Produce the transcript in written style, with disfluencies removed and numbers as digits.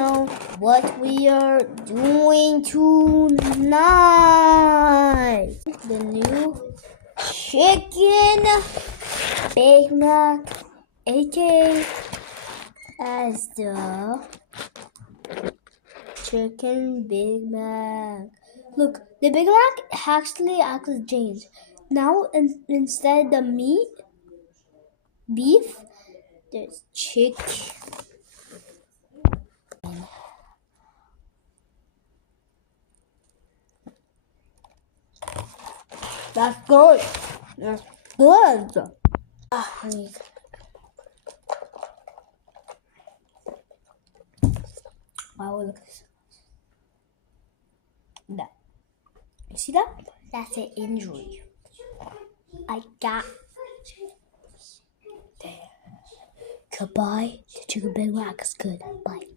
know what we are doing tonight. The new chicken Big Mac, aka as the chicken Big Mac. Look, the Big Mac actually acts as James. Now instead the beef, there's chicken. That's good. That's good. Wow, look at this. That. You see that? That's an injury. I got there. Goodbye. The chicken Big Mac is good. Bye.